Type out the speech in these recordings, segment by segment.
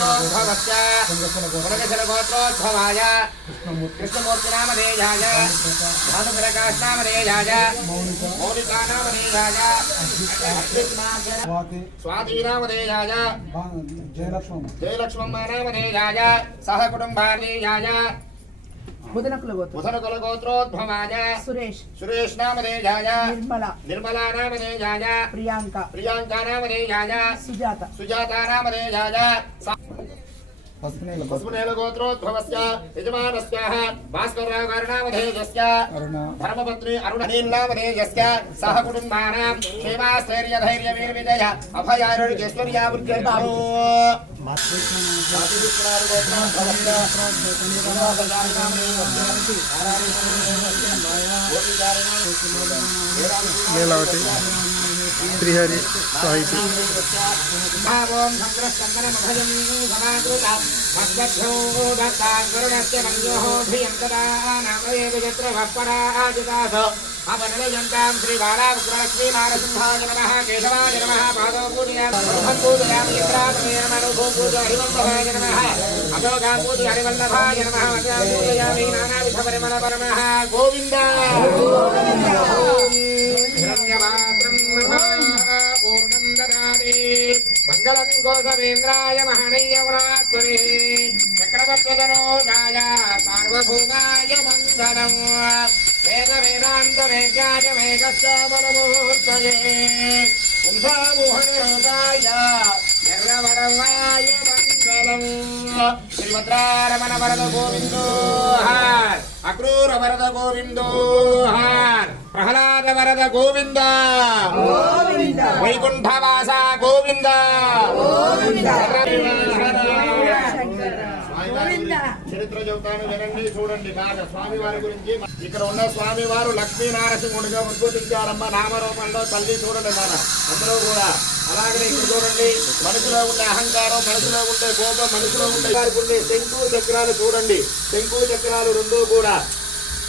गोत्रोद्भवस्य गोत्रोद्भवाय कृष्णमूर्तिनामधेयाय भानुप्रकाशनामधेयाय मौलिकानामधेयाय स्वातीनामधेयाय जयलक्ष्मम्मानामधेयाय सह कुटुम्बाधेयाय मुदनकुल गोत्रोद्भवाय सुरेश नामधेयाय निर्मला नामधेयाय प्रियांका नामधेयाय सुजाता नामधेयाय पस्पुनेल गोत्रोद्भवस्य यजमानस्याः भास्करराव गारनामधेयस्य धर्मपत्नी अरुणनीलनामधेयस्य सह कुटुम्बानां क्षेमास्थैर्यधैर्यवीर्विजय अभयारोग्यैश्वर्यावृद्धिर्भवतु श्रीहरि साहित्य भावों संग्रस्कंदनमभयं समाकृता मद्भ्यो दत्ता करुणस्य मन्योः धियं तदा नामदेव यत्र वपराजितास अपनयन्तां श्रीबालावक्रलक्ष्मी नारसिंहाय नमः केशवाय नमः पादौ पूजयामि यत्रापने नमः हरिवल्लभाय नमः अभोगां पूजय हरिवल्लभाय नमः अग्रां पूजयामि नानाविधपरिमलपरमः गोविन्द हिरण्यपात्रं पूर्णं ददाति मङ्गलं गोसवेन्द्राय महनीय गुणात्मने चक्रवर्तजनोजाय सार्वभौमाय मङ्गलम् वेद वेदान्त वेद्याय मेघश्यामलमूर्तये पुंसामोहनरोगाय निर्वरवाय मङ्गलम् श्रीभद्रारमण वरद गोविन्दो हार अक्रूर वरद गोविन्दो हार प्रहलाद वरद गोविन्द వైకుంఠవాస గోవింద చరిత్ర చెబుతాను వినండి చూడండి బాగా స్వామివారి గురించి. ఇక్కడ ఉన్న స్వామివారు లక్ష్మీ నారసింహుడిగా ఉద్భవించారమ్మ నామరూపంలో తల్లి చూడండి నాన్న అందరూ కూడా. అలాగనే ఇక్కడ చూడండి మనసులో ఉండే అహంకారం, మనసులో ఉండే కోపం, మనసులో ఉండే శంకు చక్రాలు చూడండి. శంకు చక్రాలు రెండూ కూడా.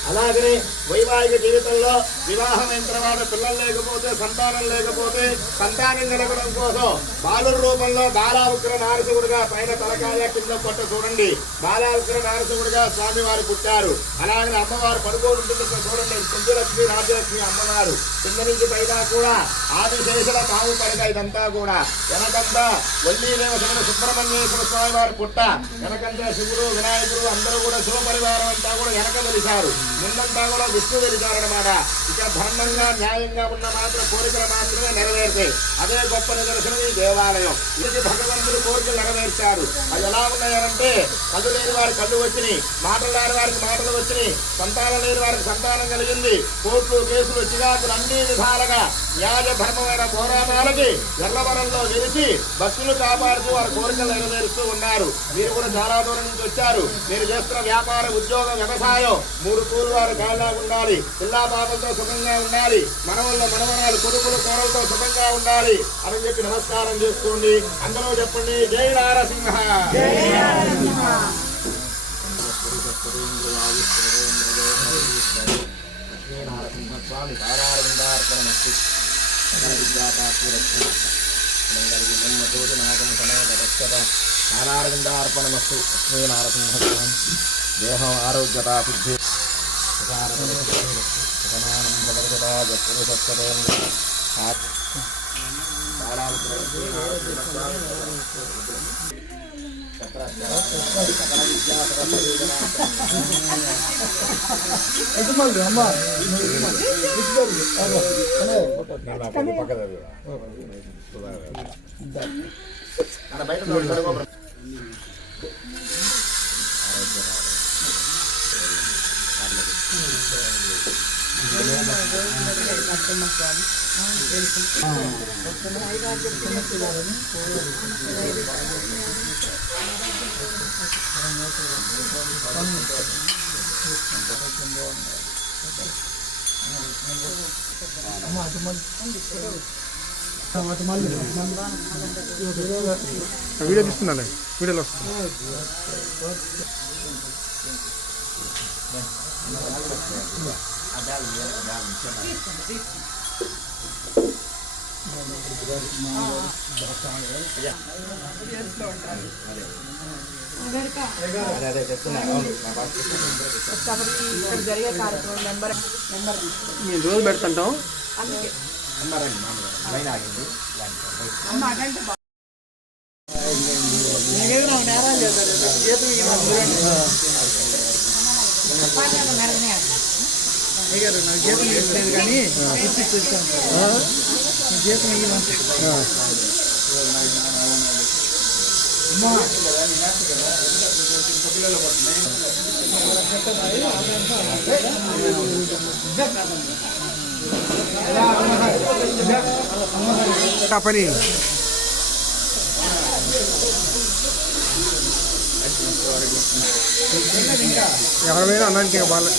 అలాగనే వైవాహిక జీవితంలో వివాహం అయిన తర్వాత పిల్లలు లేకపోతే, సంతానం లేకపోతే సంతానం కలగడం కోసం బాలుర రూపంలో బాలావుగ్ర నారసింహుడిగా పైన తలకాయ కింద పొట్ట చూడండి బాలావుగ్ర నారసింహుడిగా స్వామివారు పుట్టారు. అలాగనే అమ్మవారు పడుకోడు చూడండి కుంజలక్ష్మి రాజ్యలక్ష్మి అమ్మవారు కింద నుంచి పైన కూడా ఆదిశేషుల పాము పడక ఇదంతా కూడా. వెనకంతా వల్లీదేవతమైన సుబ్రహ్మణ్యేశ్వర స్వామి వారు పుట్ట, వెనకంతా శివుడు వినాయకుడు అందరూ కూడా శివపరివారం అంతా కూడా వెనక వెలిశారు. ముందంతా కూడా విష్ణు వెలిచారనమాట. ఇక ధర్మంగా న్యాయంగా ఉన్న మాత్రం కోరికలు మాత్రమే నెరవేరుతాయి. అదే గొప్ప నిదర్శనం ఈ దేవాలయం. ఇది భగవంతుడు కోరికలు నెరవేర్చారు. అది ఎలా ఉన్నాయంటే కళ్ళు లేని వారికి కళ్ళు వచ్చినాయి, మాటలు లేని వారికి మాటలు వచ్చినాయి, సంతానం లేని వారికి సంతానం కలిగింది, కోర్టులు కేసులు చిరాకులు అన్ని విధాలుగా న్యాయ ధర్మమైన పోరాటాలకి ఎర్రవరంలో గెలిచి భక్తులు కాపాడుతూ వారి కోరికలు నెరవేరుస్తూ ఉన్నారు. మీరు కూడా చాలా దూరం నుంచి వచ్చారు. మీరు చేస్తున్న వ్యాపార ఉద్యోగం వ్యవసాయం 3 కూలు వారు కాళ్ళ ఉండాలి, పిల్లా పాపలతో సుఖంగా ఉండాలి, మనవల్లో మనవరాలు కొడుకులు కోరలతో సుఖంగా ఉండాలి అని చెప్పి నమస్కారం చేసుకోండి. అందరూ చెప్పండి జై నారసింహ. స్వామి తారారవిందార్పణమస్తు తారారవిందార్పణమస్తు లక్ష్మీ నారసింహ స్వామి దేహం ఆరోగ్యత సిద్ధి వీడియో తీస్తున్నాను, వీడియోలో వస్తుంది. Yeah. అదే చెప్తున్నా అవును కాబట్టి ఇక్కడ జరిగే కార్యక్రమం నెంబర్ మేము రోజు పెడుతుంటాం. అందుకే నెంబర్ అండి మామూలుగా లైన్ ఆగింది అమ్మ అటంటే ఆ పని ఎవరి మీద అన్నానికి బాగా